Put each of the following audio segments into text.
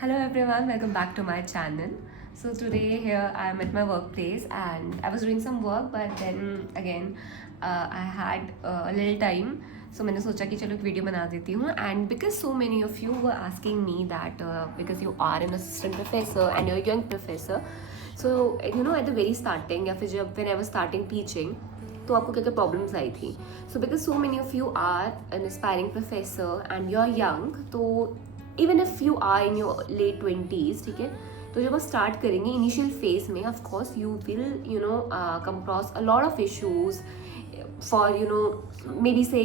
Hello everyone, welcome back to my channel. So today here I am at my workplace and I was doing some work, but then again I had a little time. So मैंने सोचा कि चलो एक video बना देती हूँ. And because so many of you were asking me that because you are an assistant professor and you're a young professor, so you know at the very starting या फिर जब when I was starting teaching, तो आपको क्या क्या problems आई थी. So because so many of you are an aspiring professor and you are young, तो even if you are in your late 20s, ठीक है, तो जब आप स्टार्ट करेंगे इनिशियल फेज में of course you will you know come across a lot of issues for you know maybe say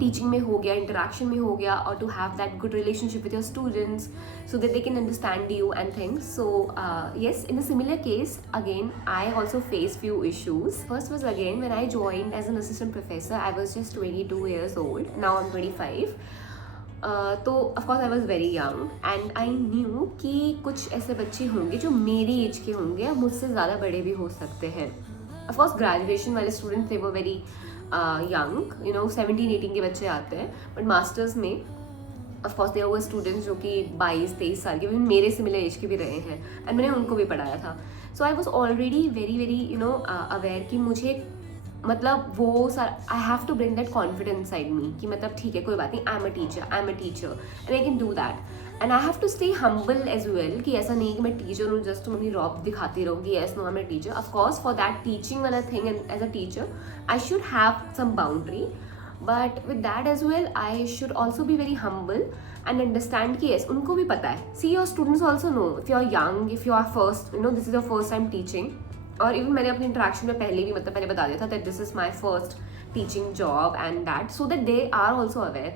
teaching में हो गया, इंटरेक्शन में हो गया, और to have that good relationship with your students so that they can understand you and things. So yes, in a similar case again I also faced few issues. First was again when I joined as an assistant professor. I was just 22 years old. Now I'm 25. तो of course I was very young and I knew कि कुछ ऐसे बच्चे होंगे जो मेरी as के होंगे या मुझसे ज़्यादा बड़े भी हो सकते हैं. Of course ग्रेजुएशन वाले students they were very young, you know 17-18 के बच्चे आते हैं, बट मास्टर्स में of course there were students जो कि 22-23 साल के भी मेरे सिमिलर एज के भी रहे हैं एंड मैंने उनको भी पढ़ाया था. So I was already very very you know aware कि मुझे मतलब वो sir I have to bring that confidence side me कि मतलब ठीक है कोई बात नहीं, I am a teacher and I can do that and I have to stay humble as well कि ऐसा नहीं कि मैं टीचर हूँ जस्ट अपनी रॉब दिखाती रहूँगी yes no I am a teacher. Of course for that teaching वाला thing and as a teacher I should have some boundary. But with that as well, I should also be very humble and understand कि yes, उनको भी पता है. See, your students also know if you are young, if you are first, you know, this is your first time teaching. और even मैंने अपनी interaction में पहले भी मतलब मैंने बता दिया था that this is my first teaching job and that, so that they are also aware.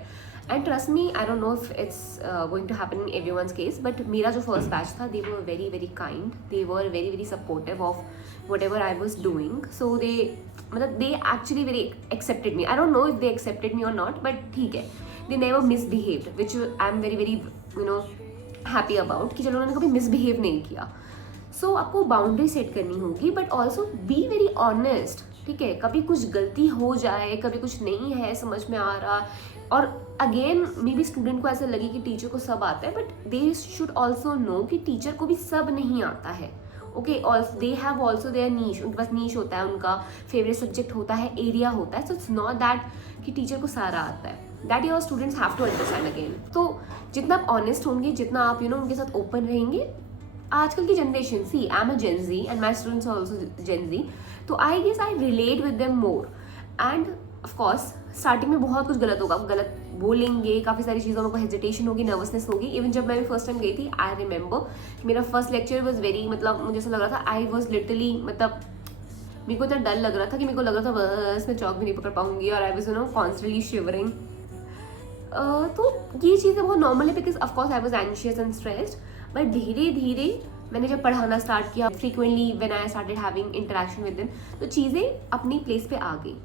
And trust me, I don't know if it's going to happen in everyone's case, but मेरा जो first batch था, they were very very kind. They were very very supportive of whatever I was doing. So they actually very accepted me. I don't know if they accepted me or not, but ठीक है, they never misbehaved, which I'm very very you know happy about कि चलो उन्होंने कभी misbehave नहीं किया. So आपको boundary set करनी होगी, but also be very honest. ठीक है, कभी कुछ गलती हो जाए, कभी कुछ नहीं है समझ में आ रहा, और अगेन मे बी स्टूडेंट को ऐसा लगे कि टीचर को सब आता है, but they should also know कि टीचर को भी सब नहीं आता है. Okay, they have also their niche. उनके पास नीश होता है, उनका फेवरेट सब्जेक्ट होता है, एरिया होता है. सो इट्स नॉट दैट कि टीचर को सारा आता है. That your students have to understand again. तो जितना आप ऑनेस्ट होंगे, जितना आप यू नो उनके साथ ओपन रहेंगे. आजकल की generation, see I am a Gen Z and my students are also Gen Z, तो I guess I relate with them more. And of course starting में बहुत कुछ गलत होगा, गलत बोलेंगे, काफ़ी सारी चीज़ों में हेजिटेशन होगी, नर्वसनेस होगी. इवन जब मैं भी फर्स्ट टाइम गई थी, आई रिमेंबर मेरा फर्स्ट लेक्चर वॉज वेरी मतलब मुझे ऐसा लग रहा था आई वॉज लिटरली मतलब मेरे को इतना डर लग रहा था कि मेरे को लग रहा था बस मैं चौक भी नहीं पकड़ पाऊंगी, और I was you know constantly shivering. तो ये चीज़ें बहुत नॉर्मल है because of course I was anxious and stressed. But धीरे धीरे मैंने जब पढ़ाना स्टार्ट किया, frequently when I started having interaction with them, तो चीज़ें अपनी प्लेस पे आ गई.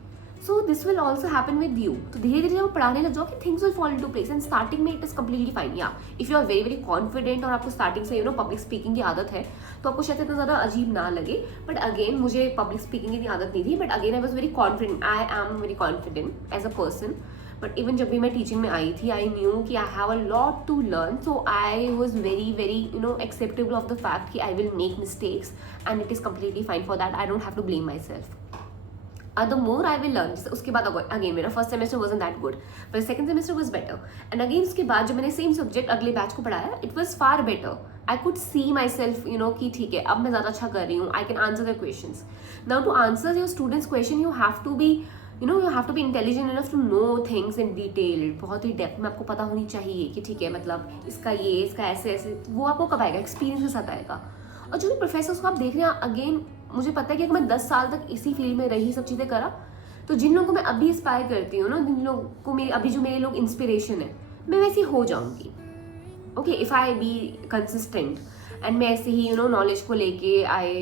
So this will also happen with you. तो धीरे धीरे जब पढ़ाने लग जाओ कि things will fall into place. And starting में इट इज कम्प्लीटली फाइन. या if you are very very confident और आपको स्टार्टिंग से यू नो पब्लिक स्पीकिंग की आदत है, तो आपको शायद इतना ज़्यादा अजीब ना लगे. बट अगेन मुझे पब्लिक स्पीकिंग की आदत नहीं थी, but again I was very confident. I am very confident as a person. But even जब भी मैं टीचिंग में आई थी, आई न्यू कि I have a lot to learn. So I was very very you know acceptable of the fact कि I will make mistakes and it is completely fine. For that I don't have to blame myself. The more I will learn. उसके बाद again मेरा first semester wasn't that good, but second semester was better. And again उसके बाद जब मैंने same subject अगले batch को पढ़ाया, it was far better. I could see myself, you know कि ठीक है अब मैं ज़्यादा अच्छा कर रही हूँ. I can answer their questions. Now to answer your students' question, you have to be you know you have to be intelligent enough to know things in detail. बहुत ही डेप्थ में आपको पता होनी चाहिए कि ठीक है मतलब इसका ये इसका ऐसे ऐसे. वो आपको कब आएगा? एक्सपीरियंस के साथ आएगा. और जो भी प्रोफेसर्स को आप देख रहे हैं, अगेन मुझे पता है कि अगर मैं 10 साल तक इसी फील्ड में रही, सब चीज़ें करा, तो जिन लोगों को मैं अभी इंस्पायर करती हूँ ना, जिन लोगों को मेरे अभी जो मेरे लोग इंस्पिरेशन है, मैं वैसी हो जाऊँगी. Okay, if I be consistent and मैं ऐसे ही यू नो नॉलेज को लेके I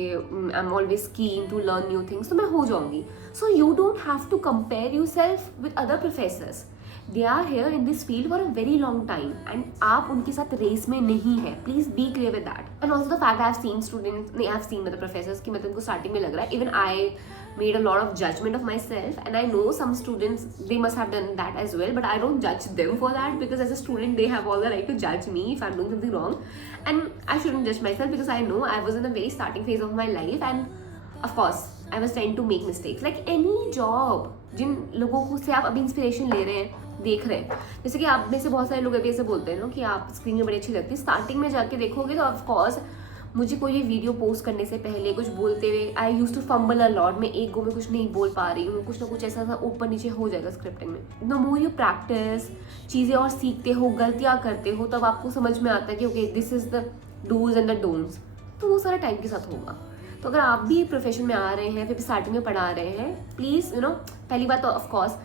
am always keen to learn new things, तो मैं हो जाऊँगी. So you don't have to compare yourself with other professors. They are here in this field for a very long time and आप उनके साथ race में नहीं है. Please be clear with that. And also the fact I have seen students, नहीं I have seen मतलब professors की मतलब उनको स्टार्टिंग में लग रहा है. Even I made a lot of judgment of myself, and I know some students, they must have done that as well, but I don't judge them for that, because as a student they have all the right to judge me if I'm doing something wrong, and I shouldn't judge myself because I know I was in a very starting phase of my life, and of course I was trying to make mistakes like any job. जिन लोगों को से आप अभी inspiration ले रहे हैं, देख रहे हैं, जैसे कि आप में से बहुत सारे लोग अभी ऐसे बोलते हैं ना कि आप स्क्रीन में बड़ी अच्छी लगती है, स्टार्टिंग में जाके देखोगे तो ऑफ कोर्स मुझे कोई भी वीडियो पोस्ट करने से पहले कुछ बोलते हुए I use to fumble a lot, मैं एक गो में कुछ नहीं बोल पा रही हूँ, कुछ ना कुछ ऐसा ऊपर नीचे हो जाएगा स्क्रिप्टिंग में. द मोर यू प्रैक्टिस चीज़ें और सीखते हो, गलतियाँ करते हो, तब आपको समझ में आता है कि okay this is the dos and the don'ts. तो वो सारा टाइम के साथ होगा. तो अगर आप भी प्रोफेशन में आ रहे हैं, फिर स्टार्टिंग में पढ़ा रहे हैं, प्लीज़ यू नो, पहली बात तो ऑफकोर्स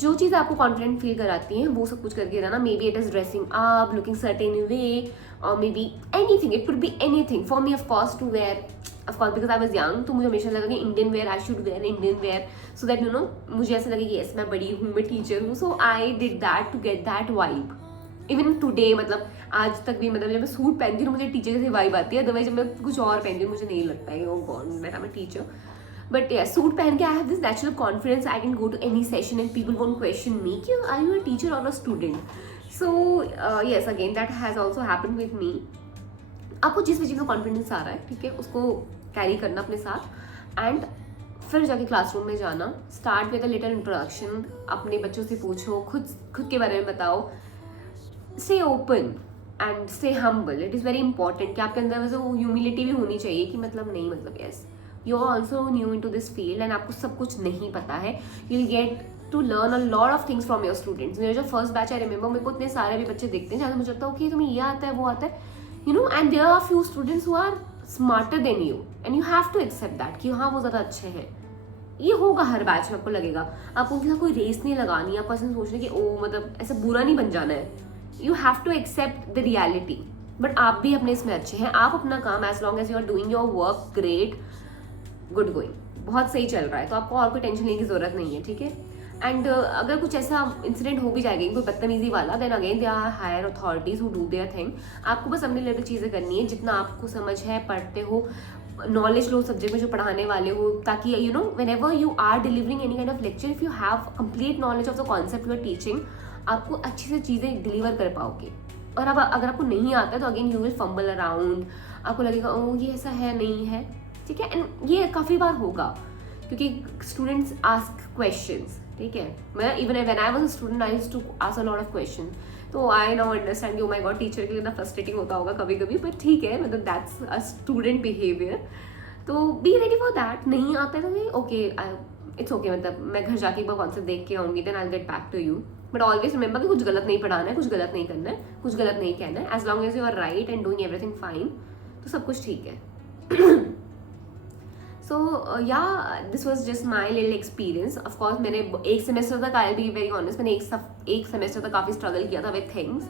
जो चीज़ आपको कॉन्फिडेंट फील कराती हैं वो सब कुछ करके रहना. Maybe it is dressing up, looking certain way, और maybe anything, it could be anything. For me of course to wear, of course because I was young, तो मुझे हमेशा लगा कि Indian wear, I should wear Indian wear, so that you know मुझे ऐसा लगे कि यस मैं बड़ी हूँ, मैं टीचर हूँ. So I did that to get that vibe. Even today, मतलब आज तक भी, मतलब जब मैं सूट पहनती हूँ मुझे टीचर जैसी वाइब आती है, अदरवाइज जब मैं कुछ और पहनती हूँ मुझे नहीं लगता है ओ गॉड मैं आई एम टीचर. बट या सूट पहन के I have this natural confidence, I can go to any session and people won't question me कि आर यू अ टीचर और a student. So yes, again that has also happen with me. आपको जिस भी चीज़ में confidence आ रहा है, ठीक है, उसको कैरी करना अपने साथ, एंड फिर जाके क्लासरूम में जाना. Start with a little introduction, अपने बच्चों से पूछो, खुद के बारे में बताओ. Stay open and stay humble. It is very important कि आपके अंदर वैसे वो ह्यूमिलिटी भी होनी चाहिए कि मतलब नहीं, मतलब yes you are also new in to this field and आपको सब कुछ नहीं पता है. You will get to learn a lot of things from your students. मेरे जो फर्स्ट बैच, आई रिमेंबर, मेरे को इतने सारे भी बच्चे देखते हैं जहाँ मुझे लगता है कि तुम्हें ये आता है वो आता है, you know, and there are few students who are smarter than you and you have to accept that कि हाँ वो ज़्यादा अच्छे हैं. ये होगा हर बैच में, आपको लगेगा. आपको उनके साथ कोई रेस नहीं लगानी, आपको ऐसे सोचना कि ओ मतलब ऐसा बुरा नहीं बन जाना है. You have to accept the reality. But आप भी अपने इसमें अच्छे हैं, आप अपना काम, as long as you are doing your work great, good going, बहुत सही चल रहा है, तो आपको और कोई टेंशन लेने की जरूरत नहीं है, ठीक है. एंड अगर कुछ ऐसा इंसिडेंट हो भी जाएगा कोई बदतमीजी वाला, then again they are higher authorities who do their thing. आपको बस अपने लेवल चीज़ें करनी है, जितना आपको समझ है, पढ़ते हो, नॉलेज लो सब्जेक्ट में जो पढ़ाने वाले हो, ताकि you know whenever you are delivering any kind of lecture, if you have complete knowledge of the concept you are teaching, आपको अच्छी से चीज़ें डिलीवर कर पाओगे. और अब अगर आपको नहीं आता है तो again you will fumble around, आपको लगेगा ओ ये ऐसा है नहीं है, ठीक है. एंड ये काफ़ी बार होगा क्योंकि स्टूडेंट्स आस्क क्वेश्चंस, ठीक है. मैं even when I was a student I used to ask a lot of question. तो आई नाउ अंडरस्टैंड कि ओ माय गॉड टीचर के लिए ना फ्रस्ट्रेटिंग होता होगा कभी कभी, बट ठीक है, मतलब दैट्स अ स्टूडेंट बिहेवियर. तो बी रेडी फॉर दैट. नहीं आता है तो ओके, इट्स ओके, मतलब मैं घर जाके एक बार कॉन्सेप्ट देख के आऊँगी, then I will get back to you. But always remember कि कुछ गलत नहीं पढ़ाना है, कुछ गलत नहीं करना है, कुछ गलत नहीं कहना है. As long as you are right and doing everything fine, तो सब कुछ ठीक है. So yeah this was just my little experience. Of course मैंने एक सेमेस्टर तक, I will be very honest, मैंने एक सेमेस्टर तक काफ़ी स्ट्रगल किया था with things,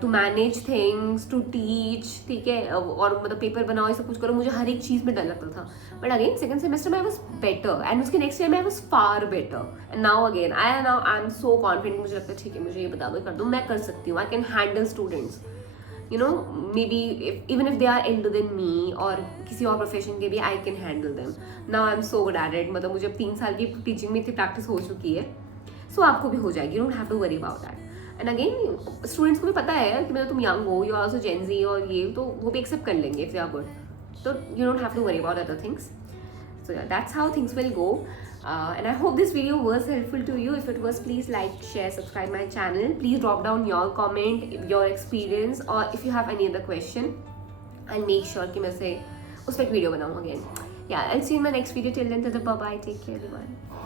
to manage things, to teach, ठीक है, और मतलब पेपर बनाओ, ये सब कुछ करो, मुझे हर एक चीज़ में डर लगता था. बट अगेन सेकंड सेमेस्टर में आई वॉज बेटर, एंड उसके नेक्स्ट ईयर में I was far better. And now again I am so confident. मुझे लगता है ठीक है, मुझे ये बता दो, कर दो, मैं कर सकती हूँ. I can handle students, you know, maybe even if they are elder then me, और किसी और प्रोफेशन के भी, I can handle them. Now I am so good at it. मतलब मुझे अब 3 साल की टीचिंग में इतनी प्रैक्टिस हो चुकी है, सो आपको भी हो जाएगी. You don't have to worry about that. And again students को भी पता है कि मतलब तुम यंग हो, you are also Gen Z, और ये तो वो भी एक्सेप्ट कर लेंगे इफ दे आर गुड. तो you don't have to worry about other things. So yeah, that's how things will go. And I hope this video was helpful to you. If it was, please like, share, subscribe my channel. Please drop down your comment, your experience, or if you have any other question. I'll make sure कि मैं से उस पर एक video बनाऊँ again. Yeah, I'll see you in my next video. Till then, bye bye. Take care, everyone.